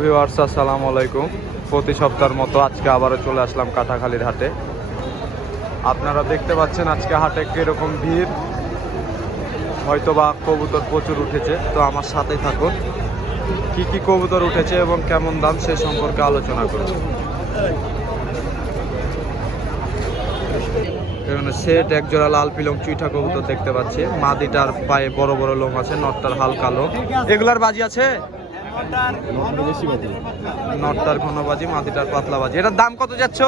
Viewers আসসালামু আলাইকুম। প্রতি সপ্তাহের মতো আজকে আবারও চলে আসলাম কাটাখালীর হাটে। আপনারা দেখতে পাচ্ছেন আজকে হাটে কিরকম ভিড়, হয়তোবা কবুতর প্রচুর উঠেছে। তো আমার সাথেই থাকুন, কি কি কবুতর উঠেছে এবং কেমন দাম সে সম্পর্কে আলোচনা করব। এখানে সেট এক জোড়া লাল পিলং চুইঠা কবুতর দেখতে পাচ্ছি। মাদিটার পায়ে বড় বড় লোম আছে, নটটার হালকা লোম। এগুলার বাজি আছে, নটটার ঘন বাজি, মাদিটার পাতলা বাজি। এটার দাম কত যাচ্ছ?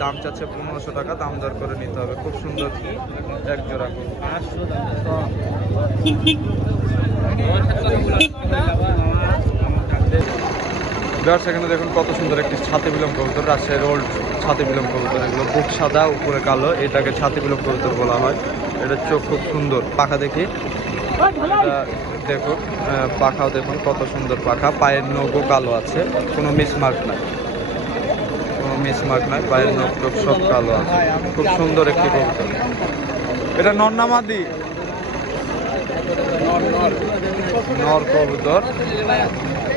দাম চাচ্ছে 1500 টাকা, দাম দর করে নিতে হবে। খুব সুন্দর এক জোড়া সেখানে দেখুন কত সুন্দর একটি ছাতি বিলম কবুতর, রাজশাহীর ওল্ড ছাতি বিলম কবুতর। এগুলো বুক সাদা উপরে কালো, এটাকে ছাতি বিলম কবুতর বলা হয়। এটার চোখ খুব সুন্দর, পাখা দেখি দেখুন, পাখাও দেখুন কত সুন্দর পাখা। পায়ের নখও কালো আছে, কোনো মিসমার্ক নাই, কোনো মিসমার্ক নাই। পায়ের নখ টোক সব কালো আছে। খুব সুন্দর একটি কবুতর। এটা নর না মাদি? নর কবুতর।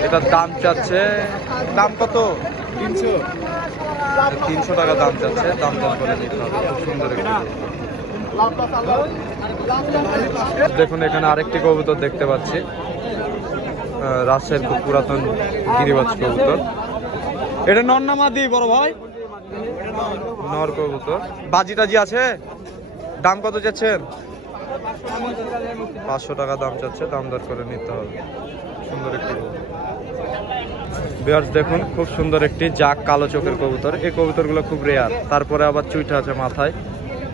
এটার দাম চাচ্ছে, দাম কত? 300 টাকা দাম চাচ্ছে, দাম দর করে নিতে হবে। খুব সুন্দর একটি দেখুন। এখানে আরেকটি কবুতর দেখতে পাচ্ছি, রাজশাহীর খুব পুরাতন গিরিবাজ কবুতর। এটা নর না মাদি বড় ভাই? নর কবুতর। বাজি টাজি আছে? দাম কত চাচ্ছেন? 500 টাকা দাম চাচ্ছে, দাম দর করে নিতে হবে। সুন্দর একটি কবুতর। ভিউয়ার্স দেখুন, খুব সুন্দর একটি জাক কালো চোখের কবুতর। এই কবুতরগুলো খুব রেয়ার। তারপরে আবার চুইটা আছে মাথায়,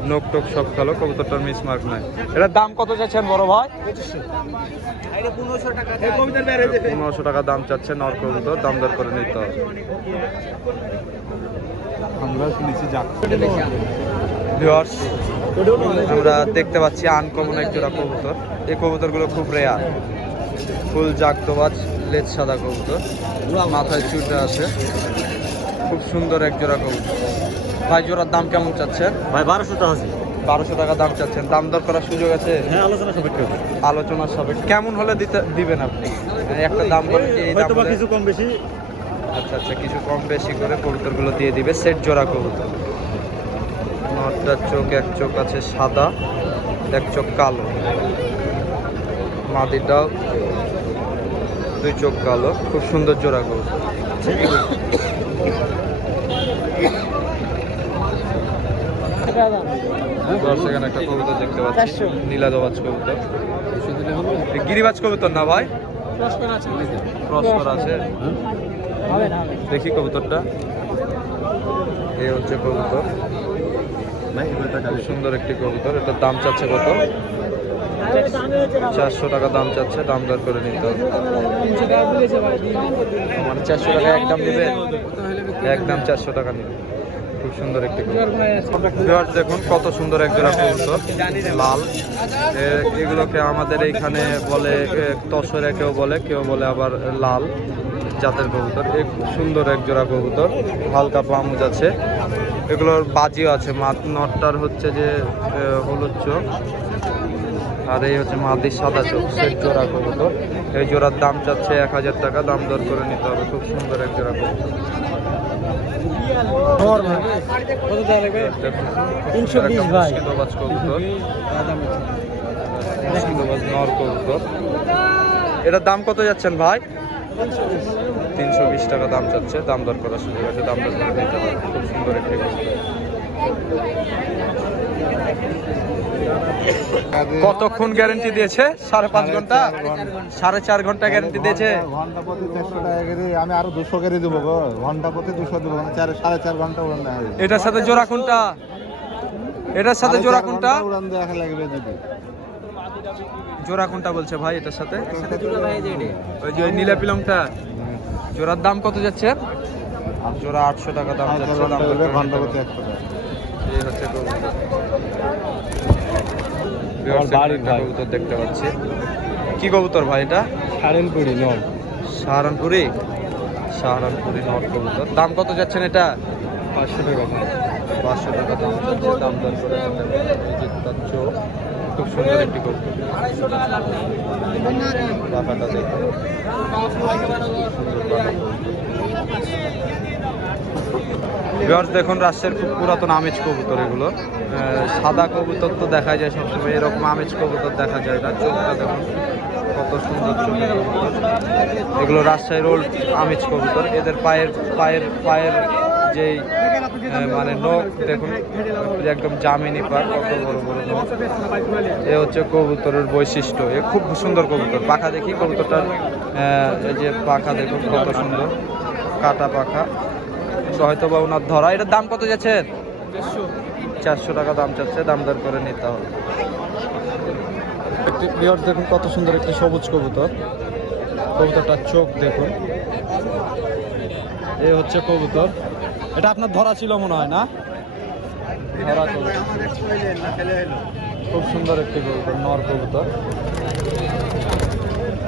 নোক টোক সব কালো। কবুতরটার মিসমার্ক নাই। এটার দাম কত চাচ্ছেন বড় ভাই? 1500 টাকা দাম চাচ্ছে নর কবুতর, দাম দর করে নিতে হবে। ভিউয়ার্স আমরা দেখতে পাচ্ছি আনকমন এক জোড়া কবুতর। এই কবুতরগুলো খুব রেয়ার। ফুল জাগতবাজ, লেজ সাদা কবুতর, মাথায় চুটা আছে। খুব সুন্দর এক জোড়া কবুতর। ভাই জোড়ার দাম কেমন চাচ্ছেন? ভাই 1200 টাকা আছে। 1200 টাকা দাম চাচ্ছেন, দাম দর করার সুযোগ আছে? হ্যাঁ, আলোচনা সাপেক্ষে। আলোচনা সাপেক্ষে। কেমন হলে দিবেন আপনি? একটা দাম বলে হয়তো বা কিছু কম বেশি। আচ্ছা আচ্ছা, কিছু কম বেশি করে কবুতরগুলো দিয়ে দিবে। সেট জোড়া কবুতর। নটার চোখ, এক চোখ আছে সাদা, এক চোখ কালো। মাদিটাও দুই চোখ কালো। খুব সুন্দর জোড়া কবুতর। সেখানে একটা কবুতর দেখতে পাচ্ছি, নীলাদবাজ কবুতর। গিরিবাজ কবুতর না ভাই? প্রস্পর আছে। দেখি কবুতরটা। এই হচ্ছে কবুতর, সুন্দর একটি কবুতর। এটার দাম চাচ্ছে কত? 400 টাকা দাম চাচ্ছে, দাম দর করে নিতে হবে। মানে 400 টাকা একদম নেবেন? একদম 400 টাকা নেবেন। খুব সুন্দর একটি কবুতর। দেখুন কত সুন্দর এক জোড়া কবুতর, লাল। এগুলোকে আমাদের এইখানে বলে তসরে, কেউ বলে, কেউ বলে আবার লাল জাতের কবুতর। এই খুব সুন্দর এক জোড়া কবুতর, হালকা পামুজ আছে। এগুলোর বাজিও আছে। নটটার হচ্ছে যে হলুদ চোখ, আর এই হচ্ছে মাদির সাদা চোখ। সেট জোড়া কবুতর। এই জোড়ার দাম চাচ্ছে 1000 টাকা, দাম দর করে নিতে হবে। খুব সুন্দর এক জোড়া কবুতর। 320 ভাই। নর কবুতর। এটার দাম কত যাচ্ছেন ভাই? 320 টাকা দাম চাচ্ছে, দাম দর করার সুযোগ আছে, দাম দর করে নিতে হবে। খুব সুন্দর একটি কবুতর। কতক্ষণ গ্যারান্টি দিয়েছে? 5.5 ঘন্টা, 4.5 ঘন্টা গ্যারান্টি দিয়েছে। ঘন্টা প্রতি 400 টাকা করে, আমি আরো 200 করে দেবো গো। ঘন্টা প্রতি 200 দেবো, 4.5 ঘন্টা উড়ান দেওয়া হবে। এটার সাথে জোড়া কোনটা? এটার সাথে জোড়া কোনটা? উড়ান দেখা লাগবে যদি। জোড়া কোনটা বলছে ভাই এটার সাথে? ওই যে নীলা পিলংটা। জোড়ার দাম কত যাচ্ছে? জোড়া 800 টাকা দাম যাচ্ছে, দাম দর করে ঘন্টা প্রতি 100 টাকা। এই হচ্ছে কবুতর। কবুতর দেখতে পাচ্ছি। কি কবুতর ভাই এটা? সারেনপুরি নর। সাহারানপুরি? সাহারানপুরি নর কবুতর। দাম কত যাচ্ছেন এটা? 500 টাকা। 500 টাকা দাম যাচ্ছে, দাম দর করে চোখ খুব সুন্দর একটি কবুতর। পাখাটা দেখুন, ভিউয়ার্স দেখুন রাজশাহীর খুব পুরাতন আমেজ কবুতর এগুলো। সাদা কবুতর তো দেখা যায় সবসময়, এরকম আমেজ কবুতর দেখা যায় না। চোখটা দেখুন কত সুন্দর চোখের কবুতর। এগুলো রাজশাহীর ওল্ড আমেজ কবুতর। এদের পায়ের পায়ের পায়ের যেই মানে নখ দেখুন, যে একদম জামিনি পা, কত বড় বড় নখ। এ হচ্ছে কবুতরের বৈশিষ্ট্য। এ খুব সুন্দর কবুতর। পাখা দেখি কবুতরটার, এই যে পাখা দেখুন কত সুন্দর, কাটা পাখা। হয়তো বা ওনার ধরা। এটার দাম কত যাচ্ছেন? 400 টাকা দাম চাচ্ছে, দাম দর করে নিতে হবে। একটি ভিউয়ার্স দেখুন কত সুন্দর একটি সবুজ কবুতর। কবুতরটার চোখ দেখুন। এ হচ্ছে কবুতর। এটা আপনার ধরা ছিল মনে হয় না? ধরা কবুতর। খুব সুন্দর একটি কবুতর, নর কবুতর।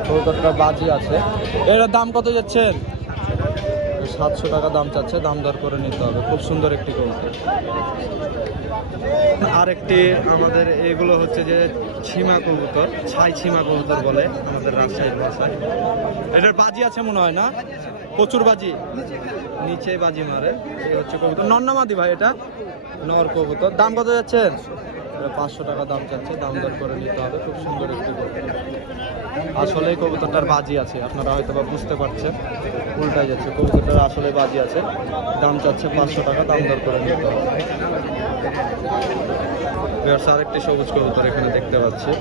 কবুতরটা বাজি আছে। এটার দাম কত যাচ্ছেন? 700 টাকা দাম চাচ্ছে, দাম দর করে নিতে হবে। খুব সুন্দর একটি কবুতর। আরেকটি আমাদের এগুলো হচ্ছে যে ছিমা কবুতর, ছাই ছিমা কবুতর বলে আমাদের রাজশাহীর ভাষায়। এটার বাজি আছে মনে হয় না? প্রচুর বাজি, নিচে বাজি মারে। এই হচ্ছে কবুতর। নর না মাদি ভাই? এটা নর কবুতর। দাম কত যাচ্ছেন? 500 টাকা দাম চাচ্ছে, দাম দর করে নিতে হবে। খুব সুন্দর একটি কবুতর। আসলে কবুতরটার বাজি আছে, আপনারা হয়তো বা বুঝতে পারছেন, উল্টাই যাচ্ছে। কবুতরটার আসলে বাজি আছে, দাম চাচ্ছে 500 টাকা, দাম দর করে নিতে হবে। আরেকটি সবুজ কবুতর এখানে দেখতে পাচ্ছি।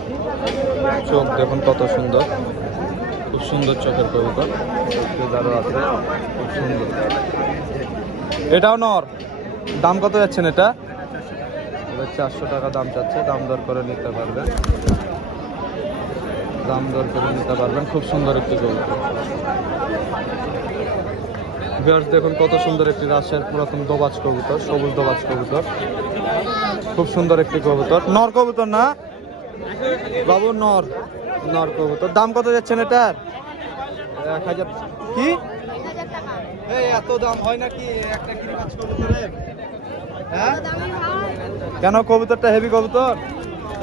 চোখ দেখুন কত সুন্দর, খুব সুন্দর চোখের কবুতর। দারু আছে, খুব সুন্দর। এটাও নর। দাম কত যাচ্ছেন এটা? 400 টাকা দাম চাচ্ছে, দাম দর করে নিতে পারবেন, দাম দর করে নিতে পারবেন। খুব সুন্দর একটি কবুতর। ভিউয়ার্স দেখুন কত সুন্দর একটি রাজশাহীর পুরাতন দোবাজ কবুতর, সবুজ দোবাজ কবুতর। খুব সুন্দর একটি কবুতর। নর কবুতর না বাবু? নর, নর কবুতর। দাম কত যাচ্ছেন এটার? 1000। কি এই এত দাম হয় নাকি একটা গিরিবাজ কবুতরের? হ্যাঁ, কেন? কবুতরটা হেভি কবুতর।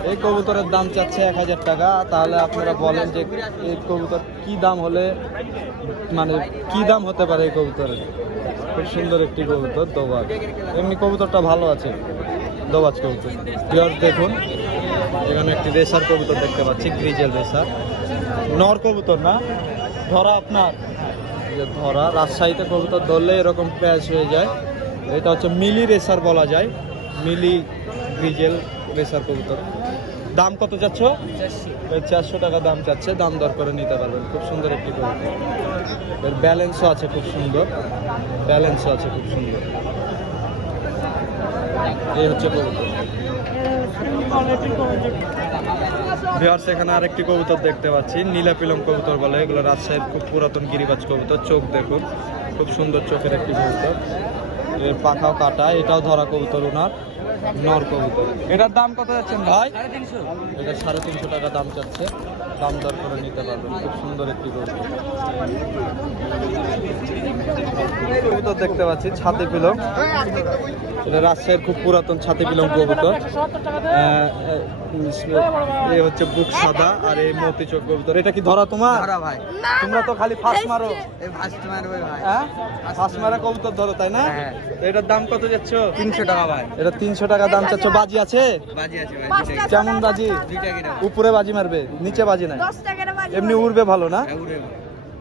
এই কবুতরের দাম চাচ্ছে 1000 টাকা। তাহলে আপনারা বলেন যে এই কবুতর কি দাম হলে, মানে কি দাম হতে পারে এই কবুতরের? খুব সুন্দর একটি কবুতর, দোবাজ। এমনি কবুতরটা ভালো আছে, দোবাজ কবুতর। ভিউয়ার্স দেখুন এখানে একটি রেসার কবুতর দেখতে পাচ্ছি, গ্রিজেল রেসার। নর কবুতর না? ধরা আপনার? ধরা। রাজশাহীতে কবুতর ধরলে এরকম প্যাচ হয়ে যায়। এটা হচ্ছে মিলি রেসার বলা যায়, মিলি গ্রিজেল রেসার কবুতর। দাম কত চাচ্ছ? 400 টাকা দাম চাচ্ছে, দাম দর করে নিতে পারবেন। খুব সুন্দর একটি কবুতর। এর ব্যালেন্সও আছে খুব সুন্দর, ব্যালেন্সও আছে খুব সুন্দর। এই হচ্ছে কবুতর। ভিউয়ার্স এখানে আরেকটি কবুতর দেখতে পাচ্ছি, নীলাপিলম কবুতর বলে। এগুলো রাজশাহীর খুব পুরাতন গিরিবাজ কবুতর। চোখ দেখুন, খুব সুন্দর চোখের একটি কবুতর। এর পাখাও কাটা। এটাও ধরা কবুতর ওনার, নর কবুতর। এটার দাম কত যাচ্ছেন ভাই? এটা 350 টাকা দাম চাচ্ছে, দাম দর করে নিতে পারবেন। খুব সুন্দর একটি কবুতর। কবুতর দেখতে পাচ্ছি ছাতি পিলং। এটা রাজশাহীর খুব পুরাতন ছাতি পিলং কবুতর। এই হচ্ছে বুক সাদা আর এই মতি চোখ কবুতর। এটা কি ধরা তোমার? ভাই তোমরা তো খালি ফার্স্ট মারো। এই ফার্স্ট মারবে ভাই। হ্যাঁ, ফার্স্ট মারা কবুতর ধরো তাই না? হ্যাঁ। তো এটার দাম কত যাচ্ছ? 300 টাকা ভাই। এটা 300 টাকা দাম চাচ্ছ। বাজি আছে? বাজি আছে ভাই, দুইটা কেমন বাজি? দুইটা কিনা উপরে বাজি মারবে, নিচে বাজি নাই? এমনি উড়বে ভালো না? উড়ে।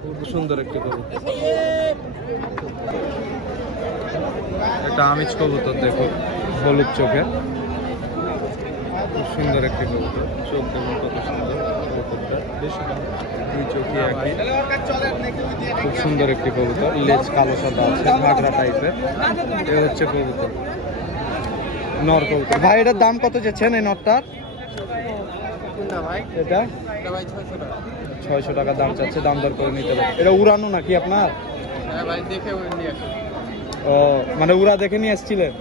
খুব সুন্দর একটি কবুতর। একটা আমিজ কবুতর দেখো, হলুদ চোখের, খুব সুন্দর একটি কবুতর। চোখ দেখুন কত সুন্দর কবুতরটা, বেশ দুই চোখই একই। খুব সুন্দর একটি কবুতর, লেজ কালো সাদা আছে, ঘাগরা টাইপের। এ হচ্ছে কবুতর, নর কবুতর। ভাই এটার দাম কত যাচ্ছেন এই নরটার? এটা 600 টাকা দাম চাচ্ছে, দাম দর করে নিতে পারবে। এটা উড়ানো নাকি আপনার? ও মানে উড়া দেখে নিয়ে এসেছিলেন?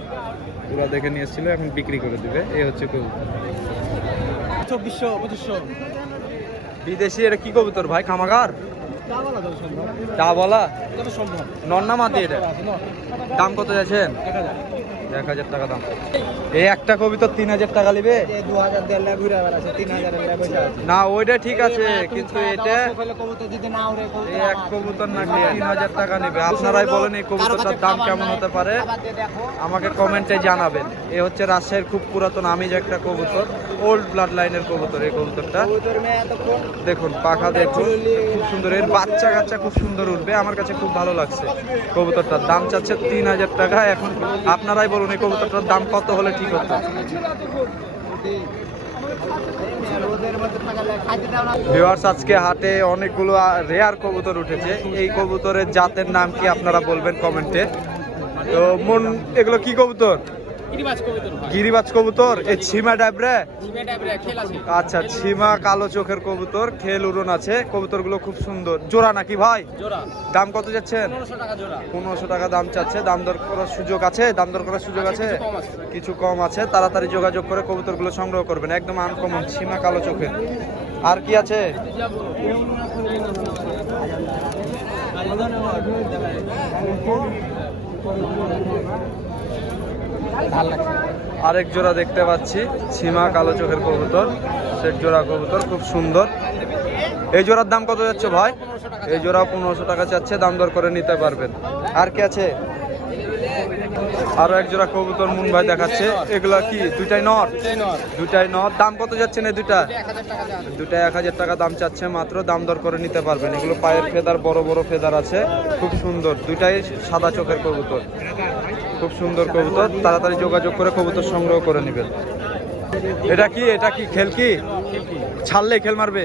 উড়া দেখে নিয়ে এসেছিল, এখন বিক্রি করে দিবে। এই হচ্ছে কবুতর। 2400 2500 বিদেশি। এটা কি কবুতর ভাই? খামাগার? তা বলা নন্না মাটি এটা দাম কত যাচ্ছেন? 1000 টাকা দাম। এই একটা কবিতর 3000 টাকা নিবে? 2000 দেড় লাখ ঘুরে বেড়াচ্ছে 3000 এর বসে আছে না ওইটা ঠিক আছে, কিন্তু এটা কবুতর যদি না উড়ে এই এক কবুতর নাকি 3000 টাকা নেবে। আপনারাই বলেন এই কবুতরটার দাম কেমন হতে পারে, আমাকে কমেন্টে জানাবেন। এ হচ্ছে রাজশাহীর খুব পুরাতন আমি যে একটা কবুতর, ওল্ড ব্লাড লাইনের কবুতর। এই কবুতরটা দেখুন, পাখা দেখুন, খুব সুন্দর। এর বাচ্চা কাচ্চা খুব সুন্দর উঠবে, আমার কাছে খুব ভালো লাগছে কবুতরটার। দাম চাচ্ছে 3000 টাকা। এখন আপনারাই বলুন এই কবুতরটার দাম কত হলে ঠিক হতো। ভিউয়ার্স, আজকে হাটে অনেকগুলো রেয়ার কবুতর উঠেছে। এই কবুতরের জাতের নাম কি আপনারা বলবেন কমেন্টে। তো এগুলো কি কবুতর? গিরিবাজ কবুতর। এই ছিমা ডাবরে, আচ্ছা ছিমা কালো চোখের কবুতর, খেল উড়ন আছে। কবুতরগুলো খুব সুন্দর। জোড়া নাকি ভাই? দাম কত যাচ্ছেন? 1500 টাকা দাম চাচ্ছে। দাম দর করার সুযোগ আছে? দাম দর করার সুযোগ আছে? কিছু কম আছে। তাড়াতাড়ি যোগাযোগ করে কবুতরগুলো সংগ্রহ করবেন, একদম আনকমন ছিমা কালো চোখের। আর কি আছে? আরেক জোড়া দেখতে পাচ্ছি ছিমা কালো চোখের কবুতর, সেট জোড়া কবুতর, খুব সুন্দর। এই জোড়ার দাম কত যাচ্ছে ভাই? এই জোড়া 1500 টাকা চাচ্ছে, দাম দর করে নিতে পারবেন। আর কি আছে? আরো এক জোড়া কবুতর মুন ভাই দেখাচ্ছে। এগুলা কি দুইটাই নর? দুইটাই নর। দাম কত যাচ্ছে না দুইটা? দুইটা 1000 টাকা দাম চাচ্ছে মাত্র, দাম দর করে নিতে পারবেন। এগুলো পায়ের ফেদার বড় বড় ফেদার আছে, খুব সুন্দর। দুইটাই সাদা চোখের কবুতর, খুব সুন্দর কবুতর। তাড়াতাড়ি যোগাযোগ করে কবুতর সংগ্রহ করে নেবেন। এটা কি? এটা কি খেল? কি ছাড়লেই খেল মারবে?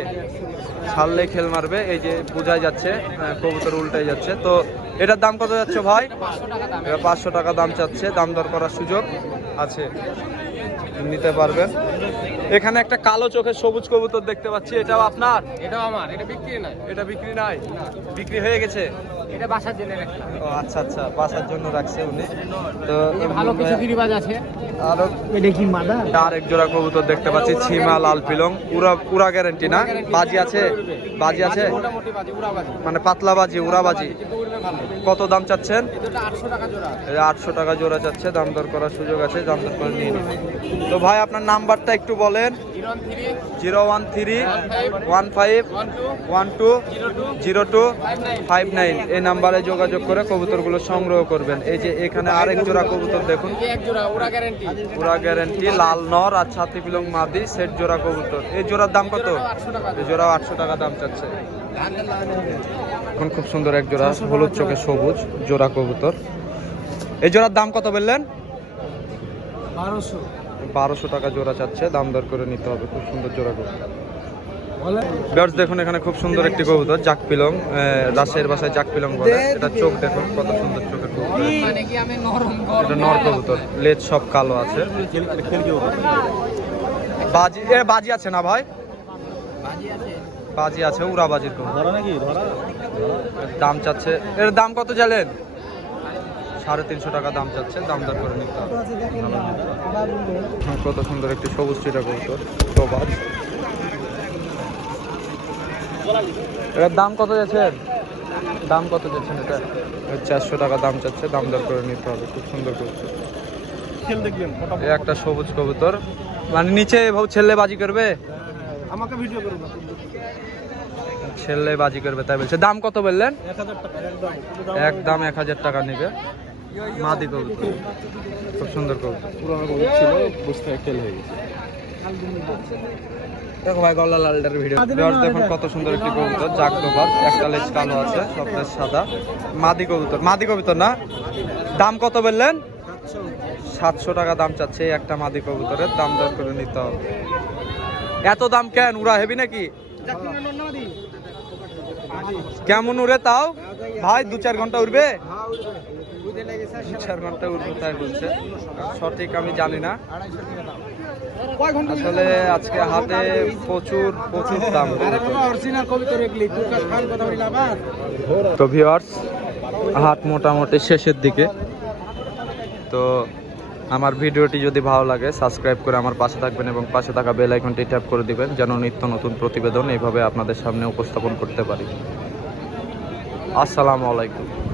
ছাড়লেই খেল মারবে। এই যে বোঝাই যাচ্ছে কবুতর উল্টাই যাচ্ছে। তো এটার দাম কত যাচ্ছে ভাই? 500 টাকা দাম চাচ্ছে, দাম দর করার সুযোগ আছে, নিতে পারবেন। এখানে একটা কালো চোখের সবুজ কবুতর দেখতে পাচ্ছি, এটাও আপনার? এটাও আমার, এটা বিক্রি নাই। এটা বিক্রি নাই? বিক্রি হয়ে গেছে? এটা বাসার জন্য রাখলাম। ও আচ্ছা আচ্ছা, বাসার জন্য রাখছে উনি। তো ভালো কিছু গিরিবাজ আছে। আরো এটা কি মাদা? আরেক জোড়া কবুতর দেখতে পাচ্ছি, ছিমা লাল পিলং। পুরা গ্যারান্টি না? বাজি আছে? বাজি আছে মোটামুটি বাজি, উড়া বাজি। মানে পাতলা বাজি, উড়া বাজি। কত দাম চাচ্ছেন? এটা 800 টাকা জোড়া। 800 টাকা জোড়া চাচ্ছে, দাম দর করার সুযোগ আছে, দাম দর করে নিয়ে নিন। তো ভাই আপনার নাম্বারটা একটু বলেন। 01315120259। এই নাম্বারে যোগাযোগ করে কবুতরগুলো সংগ্রহ করবেন। এই যে এখানে আরেক জোড়া কবুতর দেখুন, এক জোড়া উড়া গ্যারান্টি। পুরা গ্যারান্টি, লাল নর আর ছাতি পিলং মাদি, সেট জোড়া কবুতর। এই জোড়ার দাম কত? এই জোড়া 800 টাকা দাম চাচ্ছে। এখন খুব সুন্দর এক জোড়া হলুদ চোখে সবুজ জোড়া কবুতর। এই জোড়ার দাম কত বললেন? 1200 টাকা জোড়া চাচ্ছে, দাম দর করে নিতে হবে। খুব সুন্দর জোড়া কবুতর। গার্ডস দেখুন, এখানে খুব সুন্দর একটি কবুতর, জাক পিলং। রাজশাহীর ভাষায় জাক পিলং বলে। এটা চোখ দেখুন কত সুন্দর চোখের কবুতর। মানে কি আমি নরম এটা নর কবুতর, লেজ সব কালো আছে। বাজি বাজি আছে না ভাই? বাজি আছে, উড়া বাজির কবুতর। ধরা নাকি? ধরা দাম চাচ্ছে, এর দাম কত জানেন? 350 টাকা দাম চাচ্ছে, দাম দর করে নিতে হবে। কত সুন্দর একটি সবুজ চিটা কবুতর, সবাজ। এর দাম কত যাচ্ছেন? দাম কত যাচ্ছেন? এটা 400 টাকা দাম চাচ্ছে, দাম দর করে নিতে হবে। খুব সুন্দর কবুতর। খেল দেখবেন। এই একটা সবুজ কবুতর, মানে নিচে ভাউ ছেলে বাজি করবে? আমাকে ভিডিও করুন। ছেলে বাজি করবে তাই বলছে। দাম কত বললেন? 1000 টাকা একদম। একদম 1000 টাকা নেবে। মাদি কবুতর, খুব সুন্দর কবুতর। পুরনো কবুতর ছিল, বুঝতে খেল হয়ে গেছে। দেখো ভাই গলা লালটার ভিডিও দেখুন, কত সুন্দর একটি কবুতর, জাক দোবার। একটা লেজ কালো আছে, সব লেজ সাদা। মাদি কবুতর, মাদি কবুতর না? দাম কত বললেন? 700 টাকা দাম চাচ্ছে এই একটা মাদি কবুতরের, দাম দর করে নিতে হবে। এত দাম কেন? উড়া হেবি নাকি? কেমন উড়ে তাও ভাই? 2-4 ঘন্টা উড়বে? 2-4 ঘন্টা উড়বে তাই বলছে, সঠিক আমি জানি না আসলে। আজকে হাটে প্রচুর দাম। তো ভিউয়ার্স, হাট মোটামুটি শেষের দিকে। তো আমার ভিডিওটি যদি ভালো লাগে সাবস্ক্রাইব করে আমার পাশে থাকবেন এবং পাশে থাকা বেল আইকনটি ট্যাপ করে দিবেন, যেন নিত্য নতুন প্রতিবেদন এইভাবে আপনাদের সামনে উপস্থাপন করতে পারি। আসসালামু আলাইকুম।